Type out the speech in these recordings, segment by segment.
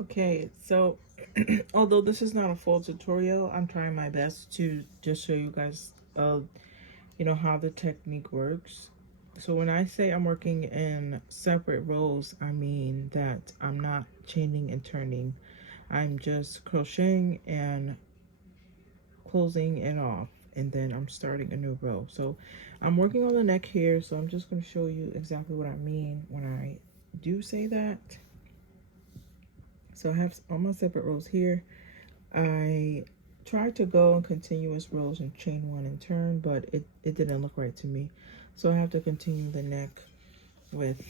Okay, so although this is not a full tutorial, I'm trying my best to just show you guys, how the technique works. So when I say I'm working in separate rows, I mean that I'm not chaining and turning. I'm just crocheting and closing it off, and then I'm starting a new row. So I'm working on the neck here, so I'm just going to show you exactly what I mean when I do say that. So I have all my separate rows here. I tried to go in continuous rows and chain one and turn, but it didn't look right to me. So I have to continue the neck with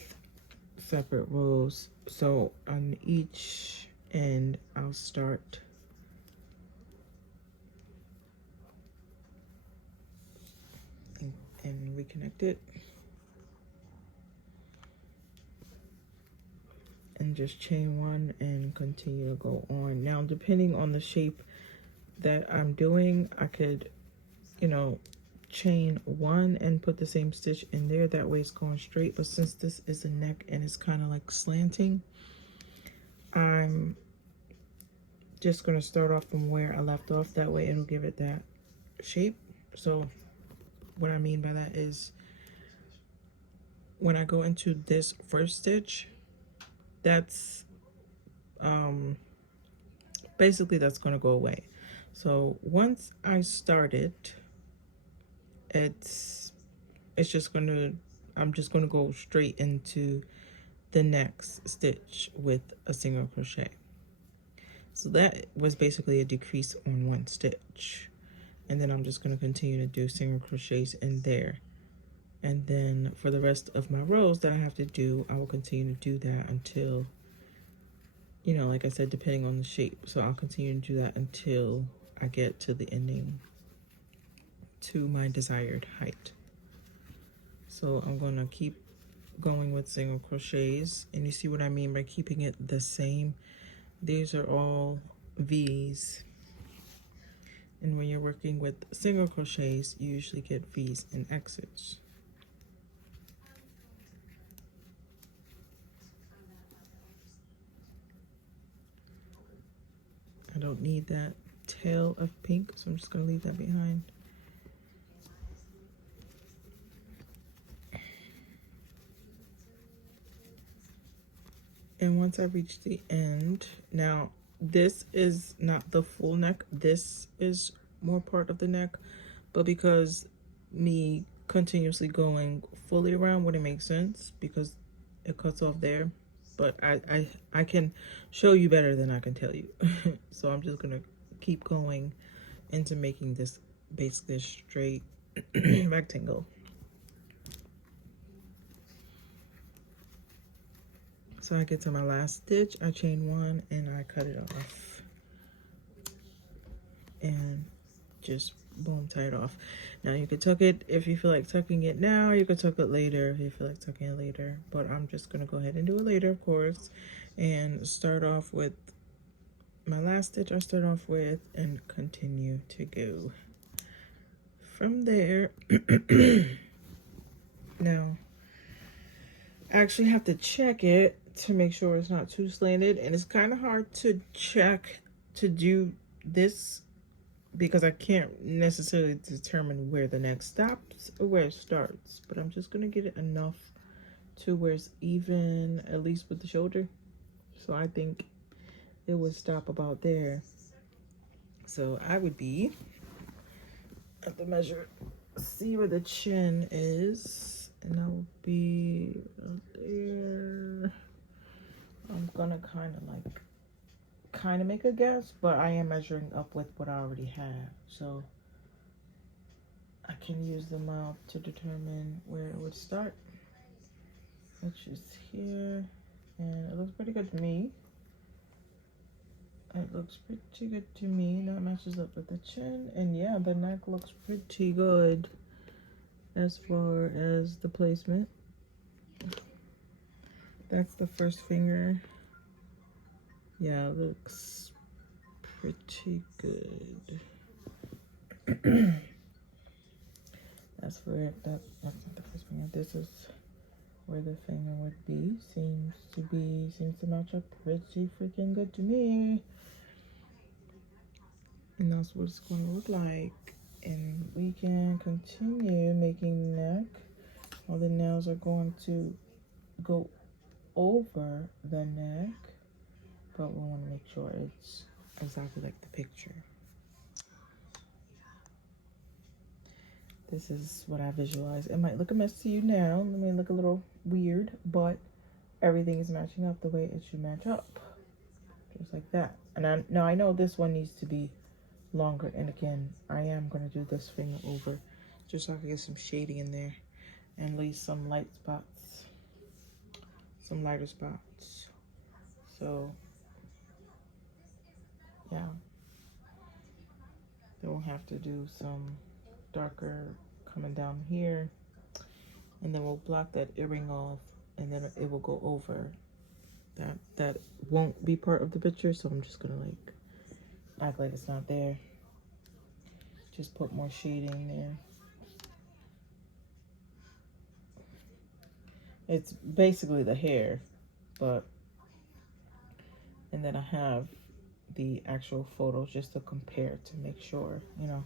separate rows. So on each end, I'll start and reconnect it. And just chain one and continue to go on. Now, depending on the shape that I'm doing, I could, chain one and put the same stitch in there. That way it's going straight. But since this is a neck and it's kind of like slanting, I'm just going to start off from where I left off. That way it'll give it that shape. So what I mean by that is when I go into this first stitch, that's basically that's going to go away. So once I start it, it's just going to, I'm just going to go straight into the next stitch with a single crochet. So that was basically a decrease on one stitch. And then I'm just going to continue to do single crochets in there. And then for the rest of my rows that I have to do, I will continue to do that until, like I said, depending on the shape. So I'll continue to do that until I get to the ending, to my desired height. So I'm going to keep going with single crochets, and you see what I mean by keeping it the same. These are all V's, and when you're working with single crochets, you usually get V's and X's. I don't need that tail of pink, so I'm just going to leave that behind. And once I reach the end, now this is not the full neck, this is more part of the neck, but because me continuously going fully around wouldn't make sense because it cuts off there. But I can show you better than I can tell you. So I'm just gonna keep going into making this basically a straight rectangle. So I get to my last stitch, I chain one and I cut it off. And just boom, tie it off. Now you could tuck it if you feel like tucking it now. You could tuck it later if you feel like tucking it later. But I'm just gonna go ahead and do it later, of course, and start off with my last stitch I start off with and continue to go from there. Now, I actually have to check it to make sure it's not too slanted, and it's kind of hard to check to do this because I can't necessarily determine where the neck stops or where it starts, but I'm just gonna get it enough to where it's even, at least with the shoulder. So I think it would stop about there. So I would be at the measure, see where the chin is, and that would be right there. I'm gonna kind of make a guess, but I am measuring up with what I already have, so I can use the mouth to determine where it would start, which is here, and it looks pretty good to me. It looks pretty good to me. That matches up with the chin, and yeah, the neck looks pretty good as far as the placement. That's the first finger. Yeah, it looks pretty good. That's for it. That's not the first finger. This is where the finger would be. Seems to match up pretty freaking good to me. And that's what it's going to look like. And we can continue making the neck. All the nails are going to go over the neck, but we want to make sure it's exactly like the picture. This is what I visualize. It might look a mess to you now. It may look a little weird, but everything is matching up the way it should match up. Just like that. And now I know this one needs to be longer. And again, I am going to do this finger over just so I can get some shading in there and leave some light spots, some lighter spots. So, yeah. Then we'll have to do some darker coming down here. And then we'll block that earring off, and then it will go over. That won't be part of the picture, so I'm just gonna like act like it's not there. Just put more shading there. It's basically the hair, but and then I have the actual photos just to compare to make sure, you know,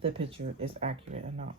the picture is accurate enough.